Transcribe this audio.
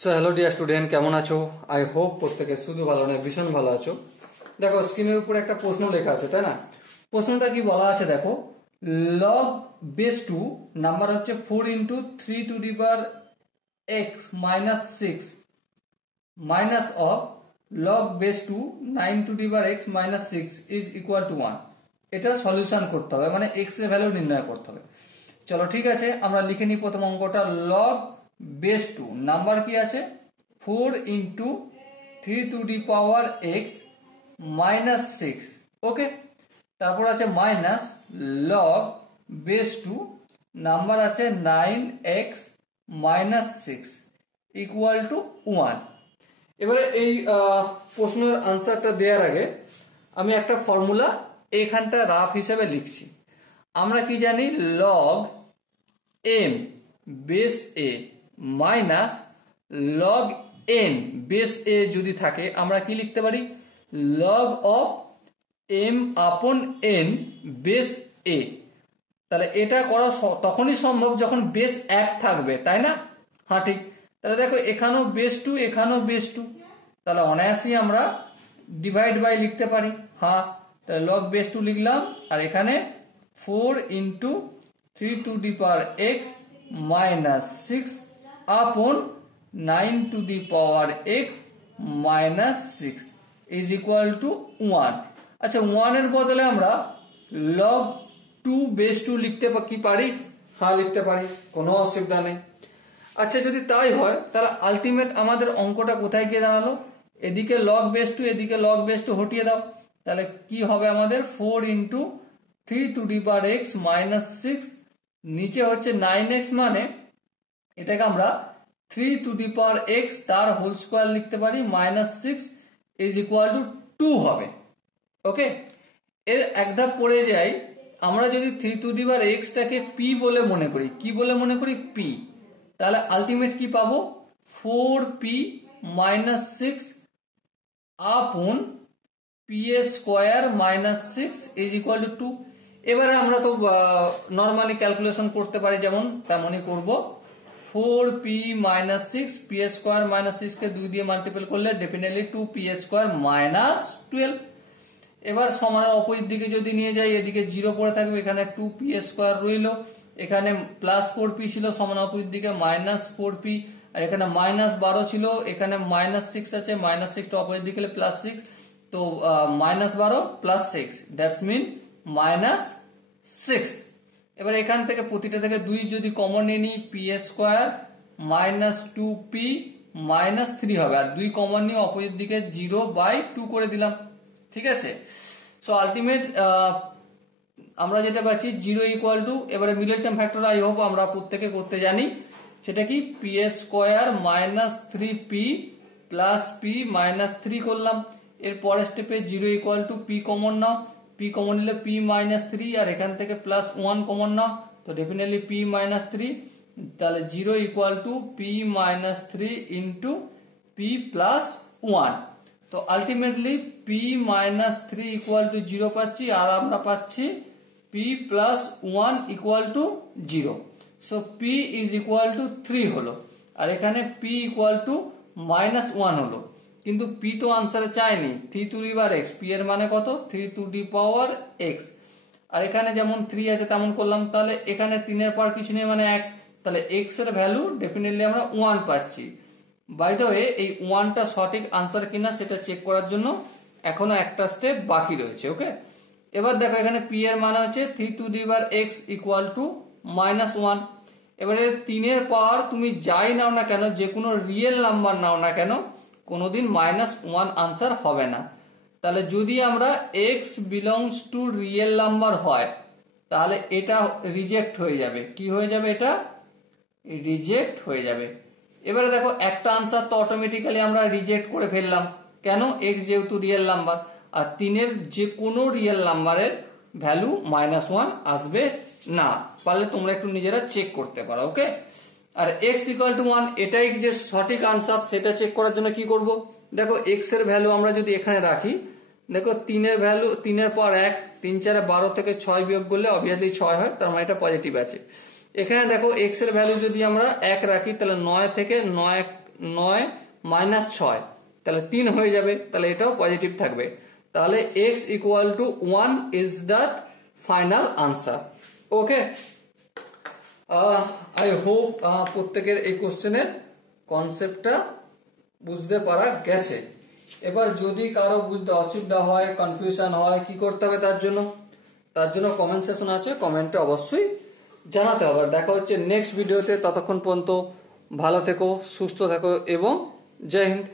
So hello dear student, কেমন আছো? I hope প্রত্যেকে শুধু ভালো নয় ভীষণ ভালো আছো। দেখো স্ক্রিনের উপরে একটা প্রশ্ন লেখা আছে, তাই না? প্রশ্নটা কি বলা আছে দেখো, লগ বেস 2 নাম্বার হচ্ছে 4 into 3 to the power x minus 6 minus of log base 2 9 to the power x minus 6 is equal to 1। এটা সলিউশন করতে হবে, মানে এক্স এর ভ্যালু নির্ণয় করতে হবে। চলো ঠিক আছে, আমরা লিখে নিই প্রথম অঙ্কটা। লগ বেস 2 নাম্বার কি আছে 4 into 3 to the power x minus 6। ওকে, তারপর আছে মাইনাস লগ বেস 2 নাম্বার আছে 9x মাইনাস 6 ইকুয়াল টু 1। এবারে এই প্রশ্নের আনসারটা দেওয়ার আগে আমি একটা ফর্মুলা এখানটা রাফ হিসেবে লিখছি। আমরা কি জানি, লগ এম বেস এ মাইনাস লগ এন বেস এ যদি থাকে আমরা কি লিখতে পারি, লগ অফ এম আপন এন বেস এ। তাহলে এটা করা তখনই সম্ভব যখন বেস 1 থাকবে, তাই না? হ্যাঁ ঠিক। তাহলে দেখো এখানেও বেস 2 এখানেও বেস 2, তাহলে অনায়াসই আমরা ডিভাইড বাই লিখতে পারি। হ্যাঁ, তাহলে লগ বেস 2 লিখলাম, আর এখানে 4 into 3 to the power x minus 6 আপন 9 to the power x minus 6 is equal to 1। আচ্ছা, 1 এর বদলে আমরা লগ 2 বেস 2 লিখতে কি পারি? হ্যাঁ লিখতে পারি, কোনো অসুবিধা নেই। আচ্ছা, যদি তাই হয় তাহলে আলটিমেট আমাদের অঙ্কটা কোথায় গিয়ে দাঁড়ালো? এদিকে লগ বেস 2 এদিকে লগ বেস 2 হটিয়ে দাও, তাহলে কি হবে আমাদের 4 into 3 to the power x minus 6, নিচে হচ্ছে 9x, মানে এটাকে আমরা 3 টু দি পাওয়ার এক্স তার হোল স্কোয়ার লিখতে পারি মাইনাস 6 ইজ ইকুয়াল টু 2 হবে। ওকে, এর এক ধাপ পড়ে যাই। আমরা যদি 3 টু দি পাওয়ার এক্সটাকে পি বলে মনে করি, কি বলে মনে করি? পি। তাহলে আলটিমেট কি পাবো? 4p মাইনাস 6 আপন P A square minus 6 is equal to 2। এবারে আমরা তো নর্মালি ক্যালকুলেশন করতে পারি, যেমন তেমনই করব। 4p minus 6 P A square minus 6 কে 2 দিয়ে মাল্টিপল করলে ডেফিনেটলি 2p স্কোয়ার মাইনাস 12। এবার সমানের অপোজিট দিকে যদি নিয়ে যাই, এদিকে 0 পড়ে থাকবে, এখানে 2p স্কোয়ার রইল, এখানে প্লাস 4p ছিল, সমান অপোজিট দিকে মাইনাস 4p, আর এখানে মাইনাস 12 ছিল, এখানে মাইনাস 6 আছে, মাইনাস 6 টা অপোজিট দিকে প্লাস 6, তো minus 12 plus 6 that's mean minus 6। এবার এখান থেকে প্রতিটা থেকে 2 যদি কমন নিয়ে নিই, P square minus 2p minus 3 হবে, আর 2 কমন নিয়ে অপোজিট দিকে 0/2 করে দিলাম। ঠিক আছে, সো আলটিমেট আমরা যেটা পাচ্ছি 0 ইকুয়াল টু, এবারে middle term factor I hope আমরা প্রত্যেকে করতে জানি, সেটা কি P square minus 3p plus P minus 3 করলাম। এর পরের স্টেপে 0 equal to P common now, P common নিলে পি মাইনাস 3, আর এখান থেকে প্লাস 1 কমন নাও, তো ডেফিনেটলি পি মাইনাস 3, তাহলে 0 equal to P minus 3 into P plus 1। তো ultimately P minus 3 equal to 0 পাচ্ছি, আর আমরা পাচ্ছি P plus 1 equal to 0। So P is equal to 3 হলো, আর এখানে পি ইকুয়াল টু মাইনাস 1 হলো। কিন্তু পি তো আনসারে চায়নি, 3 to the power x, P এর মানে কত? 3 টু দি পাওয়ার এক্স, আর এখানে যেমন 3 আছে তেমন করলাম, তাহলে এখানে 3 এর পর কিছু নেই মানে 1, তাহলে এক্স এর ভ্যালু ডেফিনেটলি আমরা 1 পাচ্ছি। বাই দ্য ওয়ে, এই 1টা সঠিক আনসার কিনা সেটা চেক করার জন্য এখনো একটা স্টেপ বাকি রয়েছে। ওকে, এবার দেখো এখানে পি এর মানে হচ্ছে 3 to the power x equal to minus 1। এবারে 3 এর পাওয়ার তুমি যাই নাও না কেন, যে কোনো রিয়েল নাম্বার নাও না কেন, কোনোদিন মাইনাস 1 আনসার হবে না। তাহলে যদি আমরা x belongs to real number হয়, তাহলে এটা রিজেক্ট হয়ে যাবে। কি হয়ে যাবে? এটা রিজেক্ট হয়ে যাবে। এবারে দেখো একটা আনসার তো অটোমেটিক্যালি আমরা রিজেক্ট করে ফেললাম, কেন? এক্স যেহেতু রিয়েল নাম্বার, আর 3 এর যে কোনো রিয়েল নাম্বারের ভ্যালু মাইনাস 1 আসবে না। পারলে তোমরা একটু নিজেরা চেক করতে পারো। ওকে, আর x ইকুয়াল টু 1 এটাই যে সঠিক আনসার সেটা চেক করার জন্য কি করব, দেখো x এর ভ্যালু আমরা যদি এখানে রাখি, দেখো 3 এর ভ্যালু 3 এর পর 1, 3 4 12 থেকে 6 বিয়োগ করলে অবভিয়াসলি 6 হয়, তার মানে এটা পজিটিভ আছে। এখানে দেখো x এর ভ্যালু যদি আমরা 1 রাখি, তাহলে 9 থেকে 9 9 মাইনাস 6, তাহলে 3 হয়ে যাবে, তাহলে এটাও পজিটিভ থাকবে। তাহলে x equal to 1 is that final answer. Okay, I hope প্রত্যেকের এই কোশ্চেনের কনসেপ্টটা বুঝতে পারা গেছে। এবার যদি কারো বুঝতে অসুবিধা হয়, কনফিউশন হয়, কি করতে হবে তার জন্য কমেন্ট সেকশন আছে, কমেন্টে অবশ্যই জানাতে হবে। দেখা হচ্ছে নেক্সট ভিডিওতে, ততক্ষণ পর্যন্ত ভালো থেকো, সুস্থ থেকো এবং জয় হিন্দ।